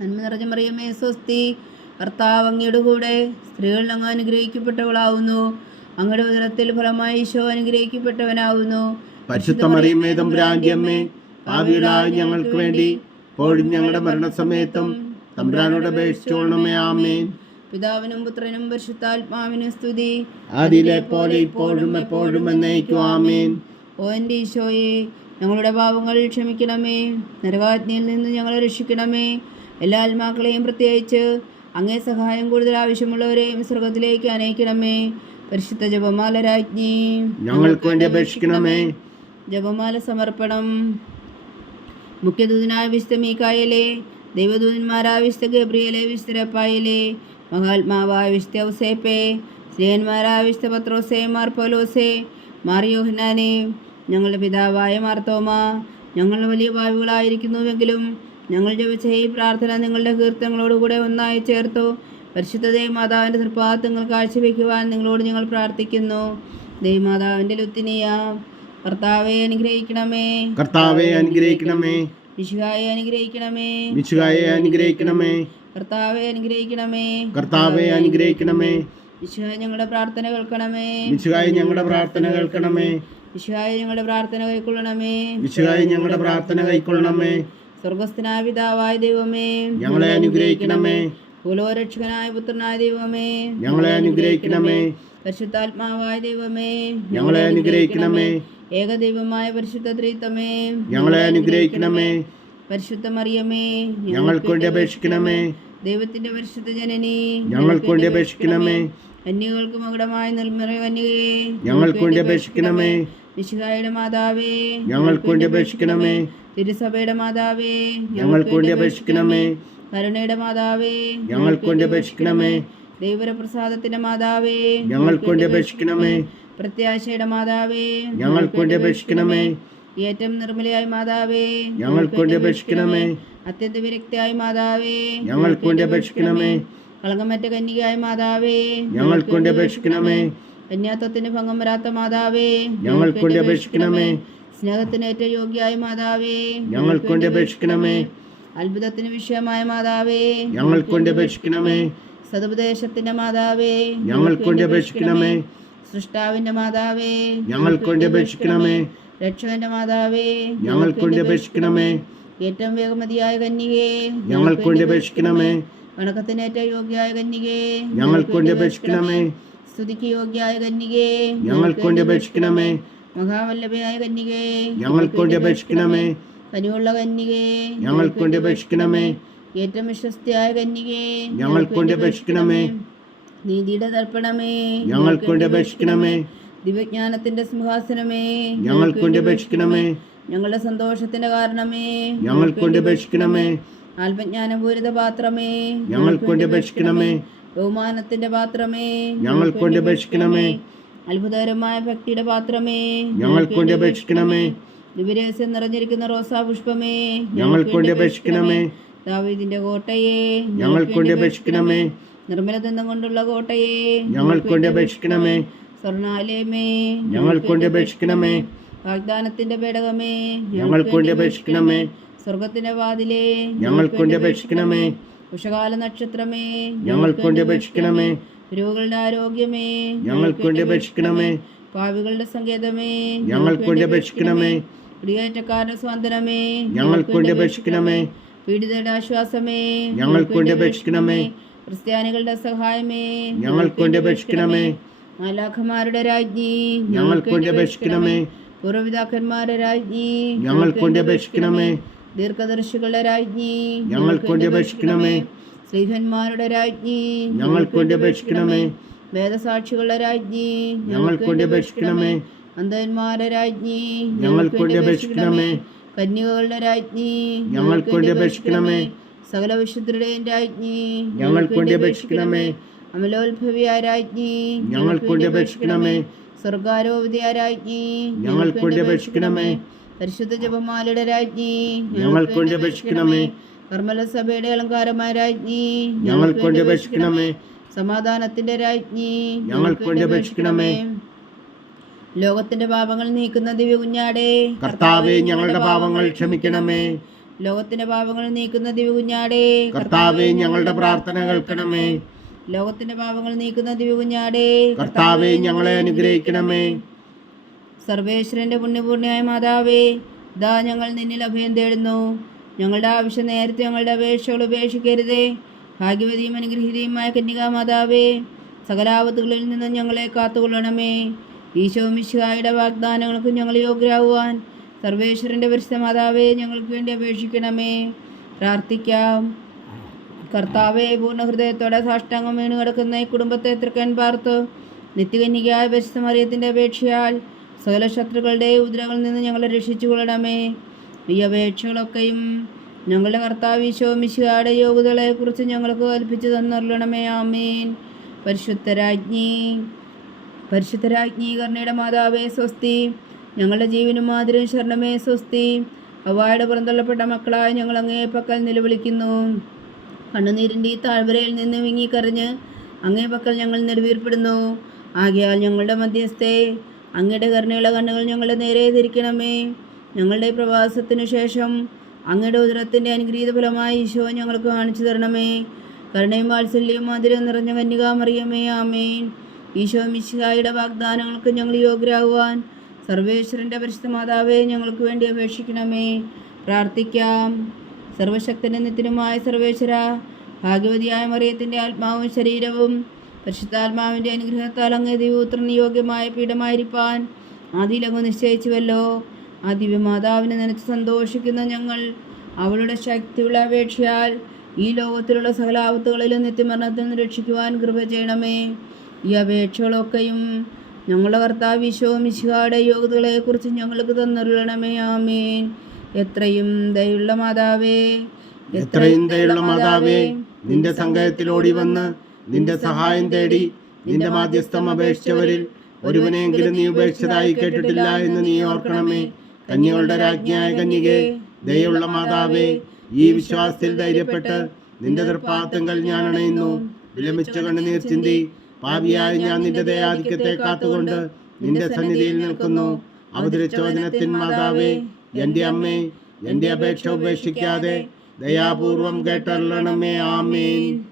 നന്മ നിറഞ്ഞ മറിയമ്മേ സ്വസ്തി. കർത്താവ് അങ്ങയുടെ കൂടെ സ്ത്രീകൾ അങ്ങ് അനുഗ്രഹിക്കപ്പെട്ടവളാവുന്നു. അങ്ങയുടെ ഉദരത്തിൽ ഫലമായി ഈശോ അനുഗ്രഹിക്കപ്പെട്ടവനാവുന്നു. ഞങ്ങൾക്ക് വേണ്ടി ഇപ്പോഴും ഞങ്ങളുടെ മരണസമയത്തും തമ്പുരാനോട് അപേക്ഷിച്ചോളണമേ ആമേൻ. പിതാവിനും പുത്രനും പരിശുദ്ധാത്മാവിനും സ്തുതി. അതിലെ പോലെ ഇപ്പോഴും എപ്പോഴും എന്നേക്കും ആമേൻ. ഓ എന്റെ ഈശോയെ ഞങ്ങളുടെ പാപങ്ങൾ ക്ഷമിക്കണമേ. നരകാജ്ഞയിൽ നിന്ന് ഞങ്ങളെ രക്ഷിക്കണമേ. എല്ലാ ആത്മാക്കളെയും പ്രത്യേകിച്ച് അങ്ങേ സഹായം കൂടുതൽ ആവശ്യമുള്ളവരെയും സ്വർഗത്തിലേക്ക് അനയിക്കണമേ. പരിശുദ്ധ ജപമാല രാജ്ഞി ഞങ്ങൾക്ക് വേണ്ടി അപേക്ഷിക്കണമേ. ജപമാല സമർപ്പണം. മുഖ്യദൂതനായ വിശുദ്ധ മീക്കായലെ ദൈവദൂതന്മാരായ വിശുദ്ധ ഗബ്രിയലെ വിശുദ്ധ രപ്പായലെ മഹാത്മാവായ വിശുദ്ധ ഔസേപ്പെ സ്ത്രീയന്മാരായ വിശുദ്ധ പത്രോസെ മാർ പോലോസേ മാർ യോഹനാനെ ഞങ്ങളുടെ പിതാവായ മാർത്തോമ ഞങ്ങൾ വലിയ ഭാവികളായിരിക്കുന്നുവെങ്കിലും ഞങ്ങൾ ജപിച്ച ഈ പ്രാർത്ഥന നിങ്ങളുടെ കീർത്തനങ്ങളോടുകൂടെ ഒന്നായി ചേർത്തു. പരിശുദ്ധ മാതാവിന്റെ തൃപ്പാദങ്ങൾ കാഴ്ചവെക്കുവാൻ നിങ്ങളോട് ഞങ്ങൾ പ്രാർത്ഥിക്കുന്നു. ദൈവമാതാവിന്റെ ലുത്തിനിയ കർത്താവെ അനുഗ്രഹിക്കണമേ. കർത്താവെ അനുഗ്രഹിക്കണമേ. വിശുഹായെ അനുഗ്രഹിക്കണമേ. വിശുഖായെ അനുഗ്രഹിക്കണമേ. കർത്താവെ അനുഗ്രഹിക്കണമേ. കർത്താവെ അനുഗ്രഹിക്കണമേ. വിശുഹായ ഞങ്ങളുടെ പ്രാർത്ഥന കേൾക്കണമേ. വിശുഖായ ഞങ്ങളുടെ പ്രാർത്ഥന കേൾക്കണമേ. വിശുഹായ ഞങ്ങളുടെ പ്രാർത്ഥന കൈക്കൊള്ളണമേ. വിശുഖായ ഞങ്ങളുടെ പ്രാർത്ഥന കൈക്കൊള്ളണമേ. സ്വർഗസ്ഥനായ പിതാവായ ദൈവമേ ഞങ്ങളെ അനുഗ്രഹിക്കണമേ. കുലോരക്ഷകനായ പുത്രനായ ദൈവമേ ഞങ്ങളെ അനുഗ്രഹിക്കണമേ. പരിശുദ്ധാത്മാവായ ദൈവമേ ഞങ്ങളെ അനുഗ്രഹിക്കണമേ. ഏകദൈവമായ പരിശുദ്ധ ത്രീത്തമേ ഞങ്ങളെ അനുഗ്രഹിക്കണമേ. പരിശുദ്ധ മറിയമേ ഞങ്ങൾക്ക് വേണ്ടി അപേക്ഷിക്കണമേ. ദൈവത്തിന്റെ പരിശുദ്ധ ജനനി ഞങ്ങൾക്ക് വേണ്ടി അപേക്ഷിക്കണമേ. അന്യകൾക്ക് മകുടമായ നിർമ്മറ കന്യകയെ ഞങ്ങൾക്ക് വേണ്ടി അപേക്ഷിക്കണമേ. മിശിഹായുടെ മാതാവേ ഞങ്ങൾക്ക് വേണ്ടി അപേക്ഷിക്കണമേ. തിരുസഭയുടെ മാതാവേ ഞങ്ങൾക്ക് വേണ്ടി അപേക്ഷിക്കണമേ. കരുണയുടെ മാതാവേ ഞങ്ങൾക്ക് വേണ്ടി അപേക്ഷിക്കണമേ. ദൈവപ്രസാദത്തിന്റെ മാതാവേ ഞങ്ങൾക്ക് വേണ്ടി അപേക്ഷിക്കണമേ. പ്രത്യാശയുടെ മാതാവേ ഞങ്ങൾക്ക് വേണ്ടി അപേക്ഷിക്കണമേ. ഏറ്റവും നിർമ്മലയായ മാതാവേ ഞങ്ങൾക്ക് വേണ്ടി അപേക്ഷിക്കണമേ. അത്യന്ത വിരക്തിയായ മാതാവേ ഞങ്ങൾക്ക് വേണ്ടി അപേക്ഷിക്കണമേ. കളങ്കമറ്റ കന്യകയായ മാതാവേ ഞങ്ങൾക്ക് വേണ്ടി അപേക്ഷിക്കണമേ. കന്യാത്വത്തിന് ഭംഗം വരാത്ത മാതാവേ ഞങ്ങൾക്ക് വേണ്ടി അപേക്ഷിക്കണമേ. സ്നേഹത്തിന് ഏറ്റവും യോഗ്യായ മാതാവേ ഞങ്ങൾക്ക് വേണ്ടി അപേക്ഷിക്കണമേ. അത്ഭുതത്തിന് വിഷയമായ മാതാവേ ഞങ്ങൾക്ക് വേണ്ടി അപേക്ഷിക്കണമേ. സതുപദേശത്തിന്റെ മാതാവേ ഞങ്ങൾക്ക് വേണ്ടി അപേക്ഷിക്കണമേ. സൃഷ്ടാവിന്റെ മാതാവേ ഞങ്ങൾക്ക് വേണ്ടി അപേക്ഷിക്കണമേ. രക്ഷകന്റെ മാതാവേ ഞങ്ങൾക്ക് വേണ്ടി അപേക്ഷിക്കണമേ. ഏറ്റവും വേഗമതിയായ കന്യകേ ഞങ്ങൾക്ക് വേണ്ടി അപേക്ഷിക്കണമേ. വണക്കത്തിന് ഏറ്റവും യോഗ്യായ കന്യകേ ഞങ്ങൾക്ക് വേണ്ടി അപേക്ഷിക്കണമേ. സ്തുതിക്ക് യോഗ്യായ കന്യകേ ഞങ്ങൾക്ക് വേണ്ടി അപേക്ഷിക്കണമേ. മഹാവല്ലഭയായ കന്യകേ ഞങ്ങൾക്ക് വേണ്ടി അപേക്ഷിക്കണമേ. കനിവുള്ള കന്യകേ ഞങ്ങൾക്ക് വേണ്ടി അപേക്ഷിക്കണമേ. ഏറ്റവും വിശ്വസ്തയായ കന്യകേ ഞങ്ങൾക്ക് വേണ്ടി അപേക്ഷിക്കണമേ. നീതിയുടെ തർപ്പണമേ. ഞങ്ങൾക്ക് വേണ്ടി അപേക്ഷിക്കണമേ ദിവ്യജ്ഞാനത്തിന്റെ സിംഹാസനമേ. ഞങ്ങൾക്ക് വേണ്ടി അപേക്ഷിക്കണമേ. ഞങ്ങളുടെ സന്തോഷത്തിന്റെ കാരണമേ. ഞങ്ങൾക്ക് വേണ്ടി അപേക്ഷിക്കണമേ. ആത്മജ്ഞാനപൂരിത പാത്രമേ. ഞങ്ങൾക്ക് വേണ്ടി അപേക്ഷിക്കണമേ. ബഹുമാനത്തിന്റെ പാത്രമേ ഞങ്ങൾക്ക് വേണ്ടി അപേക്ഷിക്കണമേ. അത്ഭുതകരമായ ഭക്തിയുടെ പാത്രമേ ഞങ്ങൾക്ക് വേണ്ടി അപേക്ഷിക്കണമേ. ദിവരഹസ്യം നിറഞ്ഞിരിക്കുന്ന റോസാ പുഷ്പമേ ഞങ്ങൾക്ക് വേണ്ടി അപേക്ഷിക്കണമേ. ദാവീദിന്റെ കോട്ടയെ ഞങ്ങൾക്ക് വേണ്ടി അപേക്ഷിക്കണമേ. നിർമ്മല ദന്തം കൊണ്ടുള്ള കോട്ടയെ ഞങ്ങൾക്ക് വേണ്ടി അപേക്ഷിക്കണമേ. സ്വർണാലയമേ ഞങ്ങൾക്ക് വേണ്ടി അപേക്ഷിക്കണമേ. വാഗ്ദാനത്തിന്റെ പേടകമേ ഞങ്ങൾക്ക് വേണ്ടി അപേക്ഷിക്കണമേ. സ്വർഗത്തിന്റെ വാതിലേ ഞങ്ങൾക്ക് വേണ്ടി അപേക്ഷിക്കണമേ. ഉഷകാല നക്ഷത്രമേ ഞങ്ങൾക്ക് വേണ്ടി അപേക്ഷിക്കണമേ രോഗികളുടെ ആരോഗ്യമേ ഞങ്ങൾക്ക് വേണ്ടി അപേക്ഷിക്കണമേ. പാവികളുടെ സങ്കേതമേ ഞങ്ങൾക്ക് വേണ്ടി അപേക്ഷിക്കണമേ. കുടിയേറ്റക്കാരുടെ സ്വാതന്ത്ര്യമേ ഞങ്ങൾക്ക് വേണ്ടി അപേക്ഷിക്കണമേ. പീഡിതരുടെ ആശ്വാസമേ ഞങ്ങൾക്ക് വേണ്ടി അപേക്ഷിക്കണമേ. ക്രിസ്ത്യാനികളുടെ സഹായമേ ഞങ്ങൾക്ക് വേണ്ടി അപേക്ഷിക്കണമേ. മാലാഖമാരുടെ രാജ്ഞി ഞങ്ങൾക്ക് വേണ്ടി അപേക്ഷിക്കണമേ. പൂർവപിതാക്കന്മാരുടെ രാജ്ഞി ഞങ്ങൾക്ക് വേണ്ടി അപേക്ഷിക്കണമേ. ദീർഘദർശികളുടെ രാജ്ഞി ഞങ്ങൾക്ക് വേണ്ടി അപേക്ഷിക്കണമേ. ശ്രീധന്മാരുടെ രാജ്ഞി ഞങ്ങൾക്ക് വേണ്ടി അപേക്ഷിക്കണമേ. വേദസാക്ഷികളുടെ രാജ്ഞി ഞങ്ങൾക്ക് വേണ്ടി അപേക്ഷിക്കണമേ. അന്ധന്മാരുടെ രാജ്ഞി ഞങ്ങൾക്ക് വേണ്ടി അപേക്ഷിക്കണമേ. കന്യകകളുടെ രാജ്ഞി ഞങ്ങൾക്ക് വേണ്ടി അപേക്ഷിക്കണമേ. സകല വിശുദ്ധരുടെയും രാജ്ഞി ഞങ്ങൾക്ക് വേണ്ടി അപേക്ഷിക്കണമേ. രാജ്ഞി ഞങ്ങൾക്ക് വേണ്ടി അപേക്ഷിക്കണമേ. സ്വർഗാരോപതിയായ രാജ്ഞി ഞങ്ങൾക്ക് വേണ്ടി അപേക്ഷിക്കണമേ. പരിശുദ്ധ ജപമാലയുടെ രാജ്ഞി ഞങ്ങൾക്ക് വേണ്ടി അപേക്ഷിക്കണമേ. കർമ്മല സഭയുടെ അലങ്കാരമായ രാജ്ഞി ഞങ്ങൾക്ക് വേണ്ടി അപേക്ഷിക്കണമേ. സമാധാനത്തിന്റെ രാജ്ഞി ഞങ്ങൾക്ക് വേണ്ടി അപേക്ഷിക്കണമേ. ലോകത്തിന്റെ പാപങ്ങൾ നീക്കുന്ന ദിവ്യ കുഞ്ഞാടേ കർത്താവെ ഞങ്ങളുടെ പാപങ്ങൾ ക്ഷമിക്കണമേ. ലോകത്തിന്റെ പാപങ്ങൾ നീക്കുന്ന ദിവ്യ കുഞ്ഞാടേ കർത്താവെ ഞങ്ങളുടെ പ്രാർത്ഥന കേൾക്കണമേ. ലോകത്തിന്റെ പാപങ്ങൾ നീക്കുന്ന ദിവ്യ കുഞ്ഞാടേ കർത്താവെ ഞങ്ങളെ അനുഗ്രഹിക്കണമേ. സർവേശ്വരന്റെ പുണ്യപൂർണയായ മാതാവേ ദാ ഞങ്ങൾ നിന്നിൽ അഭയം തേടുന്നു. ഞങ്ങളുടെ ആവശ്യം നേരത്തെ ഞങ്ങളുടെ അപേക്ഷകൾ ഉപേക്ഷിക്കരുതേ. ഭാഗ്യവതിയും അനുഗ്രഹീതയുമായ കന്യകാ മാതാവേ സകലാപത്തുകളിൽ നിന്നും ഞങ്ങളെ കാത്തുകൊള്ളണമേ. ഈശോ മിശിഹായുടെ വാഗ്ദാനങ്ങൾക്ക് ഞങ്ങൾ യോഗ്യരാകുവാൻ സർവേശ്വരന്റെ പരിശുദ്ധ മാതാവേ ഞങ്ങൾക്ക് വേണ്ടി അപേക്ഷിക്കണമേ. പ്രാർത്ഥിക്കാം. കർത്താവെ പൂർണ ഹൃദയത്തോടെ സാഷ്ടാംഗം വീണ് കിടക്കുന്ന ഈ കുടുംബത്തെ തൃക്കൻ പാർത്ത് നിത്യകന്യകയായ പരിശുദ്ധ മറിയത്തിന്റെ അപേക്ഷയാൽ സകല ശത്രുക്കളുടെ ഉദ്രകളിൽ നിന്ന് ഞങ്ങളെ രക്ഷിച്ചു കൊള്ളണമേ ഈ അപേക്ഷകളൊക്കെയും ഞങ്ങളുടെ കർത്താവ് ഈശോ മിശിഹായുടെ യോഗ്യതകളെക്കുറിച്ച് ഞങ്ങൾക്ക് കൽപ്പിച്ചു തന്നറിയണമേ ആമീൻ. പരിശുദ്ധരാജ്ഞി പരിശുദ്ധരാജ്ഞി കർണയുടെ മാതാവേ സ്വസ്തി ഞങ്ങളുടെ ജീവനും മാതിരും ശരണമേ സ്വസ്തി അവയുടെ പുറന്തള്ളപ്പെട്ട മക്കളായ ഞങ്ങൾ അങ്ങേ പക്കൽ നിലവിളിക്കുന്നു. കണ്ണുനീരിന്റെ ഈ താഴ്വരയിൽ നിന്ന് വിങ്ങിക്കറിഞ്ഞ് അങ്ങേ പക്കൽ ഞങ്ങൾ നെടുവീർപ്പെടുന്നു. ആകയാൽ ഞങ്ങളുടെ മധ്യസ്ഥെ അങ്ങയുടെ കരുണയുള്ള കണ്ണുകൾ ഞങ്ങളെ നേരെ ധരിക്കണമേ. ഞങ്ങളുടെ പ്രവാസത്തിനു ശേഷം അങ്ങയുടെ ഉദരത്തിന്റെ അനുഗ്രഹീത ഫലമായി ഈശോ ഞങ്ങൾക്ക് കാണിച്ചു തരണമേ. കരുണയും വാത്സല്യവും മധുരം നിറഞ്ഞ കന്യകാമറിയമേ ആമേൻ. ഈശോ മിശിഹായുടെ വാഗ്ദാനങ്ങൾക്ക് ഞങ്ങൾ യോഗ്യരാകുവാൻ സർവേശ്വരന്റെ പരിശുദ്ധ മാതാവേ ഞങ്ങൾക്ക് വേണ്ടി അപേക്ഷിക്കണമേ. പ്രാർത്ഥിക്കാം. സർവശക്തനും നിത്യനുമായ സർവേശ്വര ഭാഗ്യവതിയായ മറിയത്തിന്റെ ആത്മാവും ശരീരവും പരിശുദ്ധാത്മാവിന്റെ അനുഗ്രഹത്താൽ അങ്ങേ ദൈവപുത്രന് യോഗ്യമായ പീഠമായിരിക്കാൻ ആദിലങ്ങ് നിശ്ചയിച്ചുവല്ലോ. ആ ദിവ്യമാതാവിനെ നനച്ച് സന്തോഷിക്കുന്ന ഞങ്ങൾ അവളുടെ ശക്തിയുള്ള അപേക്ഷയാൽ ഈ ലോകത്തിലുള്ള സകല ആപത്തുകളിലും നിത്യമരണത്തിൽ നിന്ന് രക്ഷിക്കുവാൻ കൃപ ചെയ്യണമേ. ഈ അപേക്ഷകളൊക്കെയും ഞങ്ങളുടെ കർത്താവ് ഈശോ മിശിഹായുടെ യോഗ്യതകളെക്കുറിച്ച് ഞങ്ങൾക്ക് തന്നറിയണമേ ആമേൻ. എത്രയും ദയുള്ള മാതാവേ എത്രയും ദയുള്ള മാതാവേ നിന്റെ സങ്കേതത്തിലോടി വന്ന് നിന്റെ സഹായം തേടി നിന്റെ മാധ്യസ്ഥം അപേക്ഷിച്ചവരിൽ ഒരുവനെങ്കിലും നീ ഉപേക്ഷിച്ചതായി കേട്ടിട്ടില്ല എന്ന് നീ ഓർക്കണമേ. കന്യകളുടെ രാജ്ഞിയായ കന്യകെ ദയുള്ള മാതാവേ ഈ വിശ്വാസത്തിൽ ധൈര്യപ്പെട്ട് നിന്റെ നിർപ്പാത്തങ്ങൾ ഞാൻ അണയുന്നു. വിലമിച്ച കണ്ണുനീർ ചിന്തി ഭാവിയായി ഞാൻ നിന്റെ ദയാധിക്യത്തെ കാത്തുകൊണ്ട് നിന്റെ സന്നിധിയിൽ നിൽക്കുന്നു. അവതരിച്ചോദനത്തിൻ മാതാവേ എന്റെ അമ്മേ എന്റെ അപേക്ഷ ഉപേക്ഷിക്കാതെ ദയാപൂർവം കേട്ടറിയണമേ. ആമേൻ.